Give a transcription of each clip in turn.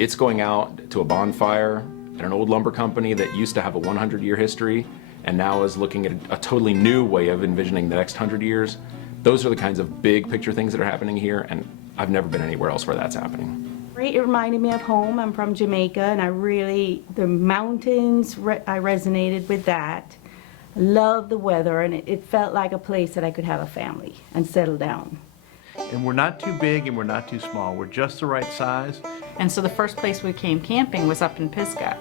It's going out to a bonfire at an old lumber company that used to have a 100-year history and now is looking at a totally new way of envisioning the next 100 years. Those are the kinds of big picture things that are happening here, and I've never been anywhere else where that's happening. It reminded me of home. I'm from Jamaica, and the mountains, I resonated with that. I love the weather, and it felt like a place that I could have a family and settle down. And we're not too big and we're not too small. We're just the right size. And so the first place we came camping was up in Pisgah.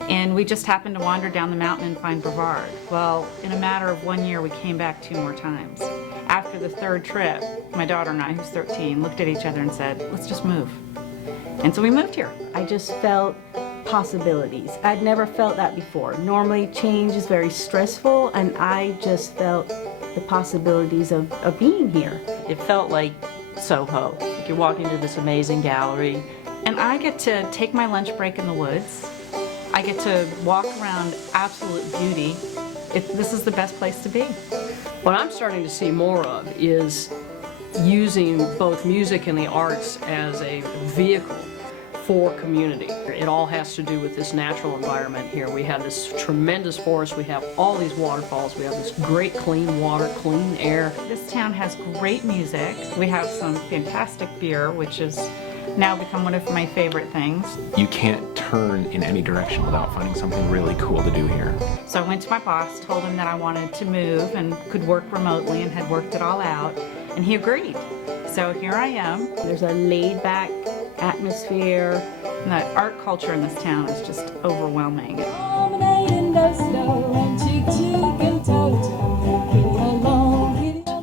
And we just happened to wander down the mountain and find Brevard. Well, in a matter of 1 year, we came back 2 more times. After the third trip, my daughter and I, who's 13, looked at each other and said, let's just move. And so we moved here. I just felt possibilities. I'd never felt that before. Normally change is very stressful, and I just felt the possibilities of being here. It felt like Soho. Like you're walking to this amazing gallery. And I get to take my lunch break in the woods. I get to walk around absolute beauty. This is the best place to be. What I'm starting to see more of is using both music and the arts as a vehicle for community. It all has to do with this natural environment here. We have this tremendous forest, we have all these waterfalls, we have this great clean water, clean air. This town has great music. We have some fantastic beer, which has now become one of my favorite things. You can't turn in any direction without finding something really cool to do here. So I went to my boss, told him that I wanted to move and could work remotely and had worked it all out, and he agreed. So here I am. There's a laid-back atmosphere. And the art culture in this town is just overwhelming.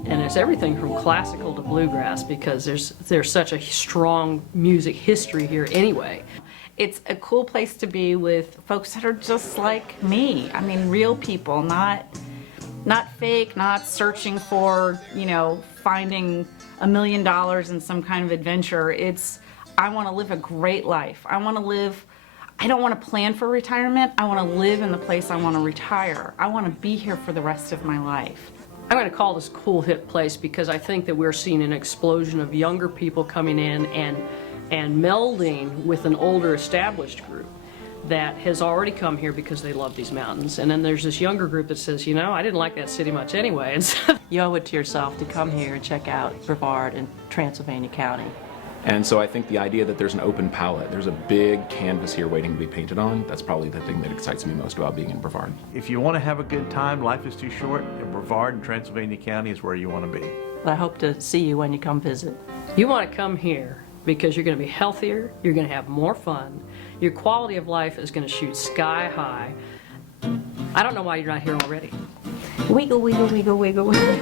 And it's everything from classical to bluegrass because there's such a strong music history here anyway. It's a cool place to be with folks that are just like me. I mean, real people, not fake, not searching for, finding $1 million in some kind of adventure. I want to live a great life. I don't want to plan for retirement. I want to live in the place I want to retire. I want to be here for the rest of my life. I'm going to call this cool hip place because I think that we're seeing an explosion of younger people coming in and melding with an older established group that has already come here because they love these mountains. And then there's this younger group that says, I didn't like that city much anyway. And so You owe it to yourself to come here and check out Brevard in Transylvania County. And so I think the idea that there's an open palette, there's a big canvas here waiting to be painted on, that's probably the thing that excites me most about being in Brevard. If you want to have a good time, life is too short, and Brevard in Transylvania County is where you want to be. But I hope to see you when you come visit. you want to come here because you're going to be healthier, you're going to have more fun, your quality of life is going to shoot sky high. I don't know why you're not here already. Wiggle, wiggle, wiggle, wiggle, wiggle.